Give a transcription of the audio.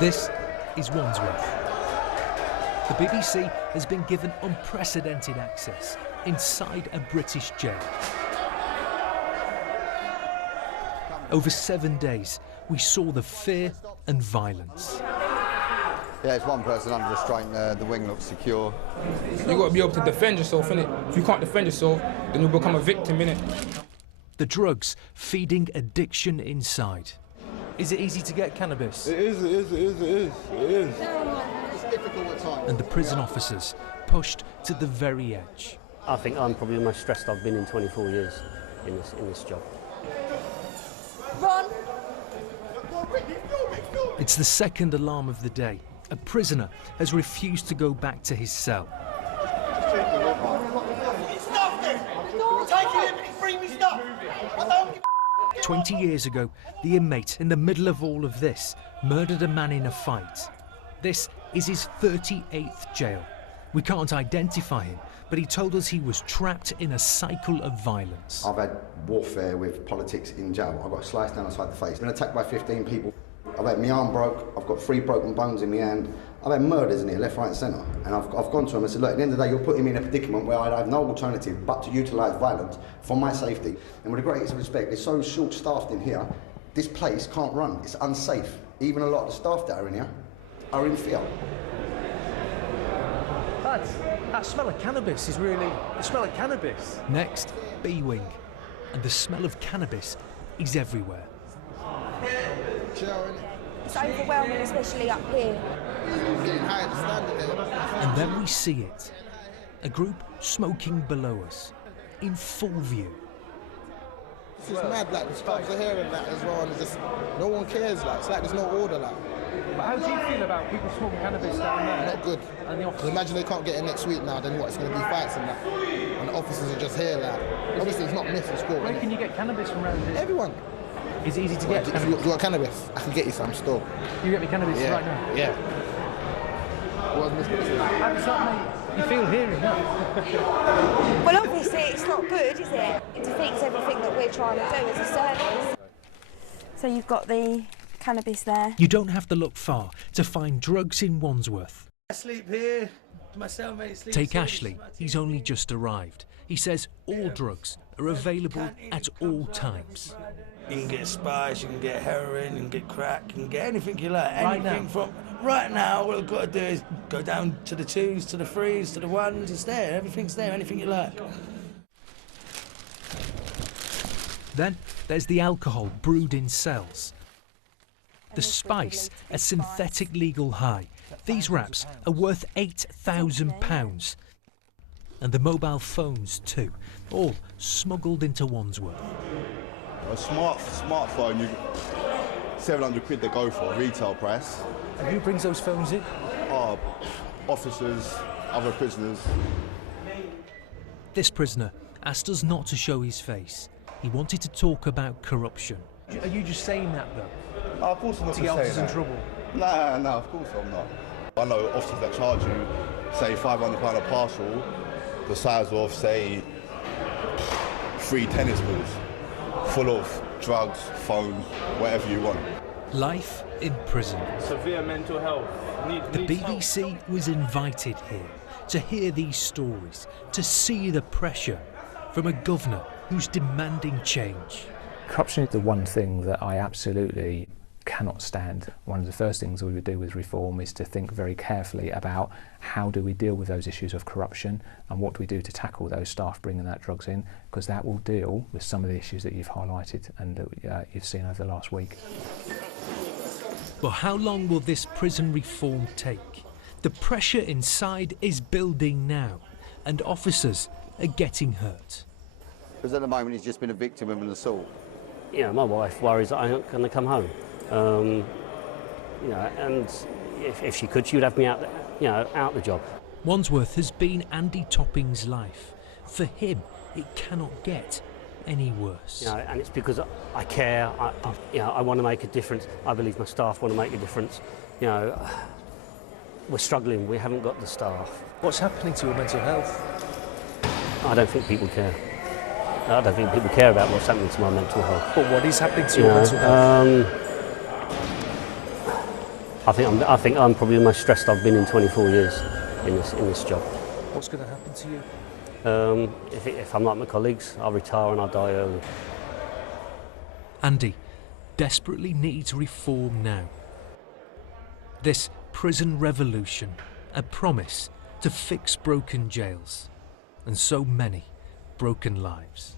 This is Wandsworth. The BBC has been given unprecedented access inside a British jail. Over 7 days, we saw the fear and violence. Yeah, it's one person under restraint there, the wing looks secure. You've got to be able to defend yourself, innit? If you can't defend yourself, then you'll become a victim, innit? The drugs feeding addiction inside. Is it easy to get cannabis? It is. It's difficult at times. And the prison officers pushed to the very edge. I think I'm probably the most stressed I've been in 24 years in this job. Ron! It's the second alarm of the day. A prisoner has refused to go back to his cell. Stop this! Take it in, free me, stop! I don't give 20 years ago, the inmate, in the middle of all of this, murdered a man in a fight. This is his 38th jail. We can't identify him, but he told us he was trapped in a cycle of violence. I've had warfare with politics in jail. I got sliced down outside the face. Been attacked by 15 people. I've had my arm broke. I've got 3 broken bones in my hand. I've had murders in here, left, right and centre. And I've gone to him and said, look, at the end of the day, you're putting me in a predicament where I have no alternative but to utilise violence for my safety. And with the greatest respect, it's so short-staffed in here, this place can't run. It's unsafe. Even a lot of the staff that are in here are in fear. Lads, that smell of cannabis is really the smell of cannabis. Next, B-Wing. And the smell of cannabis is everywhere. It's overwhelming, especially up here. And then we see it. A group smoking below us, in full view. It's mad, like the staffs are hearing that as well, and it's just no one cares. Like it's like there's no order. Like, But how do you feel about people smoking cannabis down there? not good. And the Because officers? imagine they can't get in next week now. Then what? It's going to be fights and that. And the officers are just here. Like obviously it's not myth in school. Where innit? can you get cannabis from around here? Everyone. Is it easy to Do get you cannabis? want cannabis? I can get you some still. You get me cannabis Yeah. right now? Yeah. What was Miss How does that make you feel hearing that? Well, obviously it's not good, is it? It defeats everything that we're trying to do as a service. So you've got the cannabis there. You don't have to look far to find drugs in Wandsworth. I sleep here, my cellmate sleeps Take here, Ashley, this is my he's TV. only just arrived. He says all drugs are available at all times. You can get spice, you can get heroin, you can get crack, you can get anything you like. Right Anything now? from right now, all I've got to do is go down to the 2s, to the 3s, to the 1s, it's there, everything's there, anything you like. Then there's the alcohol brewed in cells. The spice, a synthetic legal high. These wraps are worth £8,000. And the mobile phones too, all smuggled into Wandsworth. A smartphone, you 700 quid they go for, retail price. And who brings those phones in? Officers, other prisoners. This prisoner asked us not to show his face. He wanted to talk about corruption. Are you just saying that though? Of course I'm not To get just officers saying in that. trouble? No, of course I'm not. I know officers that charge you, say £500 a parcel, the size of, say, 3 tennis balls, full of drugs, phones, whatever you want. Life in prison. Severe mental health. The BBC was invited here to hear these stories, to see the pressure from a governor who's demanding change. Corruption is the one thing that I absolutely cannot stand. One of the first things we would do with reform is to think very carefully about how do we deal with those issues of corruption and what do we do to tackle those staff bringing that drugs in, because that will deal with some of the issues that you've highlighted and that you've seen over the last week. But how long will this prison reform take? The pressure inside is building now, and officers are getting hurt. Because at the moment he's just been a victim of an assault. You know, my wife worries that I'm not going to come home. You know, and if she could, she would have me out, out the job. Wandsworth has been Andy Topping's life. For him, it cannot get any worse. You know, and it's because I care. I want to make a difference. I believe my staff want to make a difference. You know, we're struggling. We haven't got the staff. What's happening to your mental health? I don't think people care. I don't think people care about what's happening to my mental health. But what is happening to your mental health? I think I'm probably the most stressed I've been in 24 years in this job. What's going to happen to you? If I'm like my colleagues, I'll retire and I'll die early. Andy desperately needs reform now. This prison revolution, a promise to fix broken jails and so many broken lives.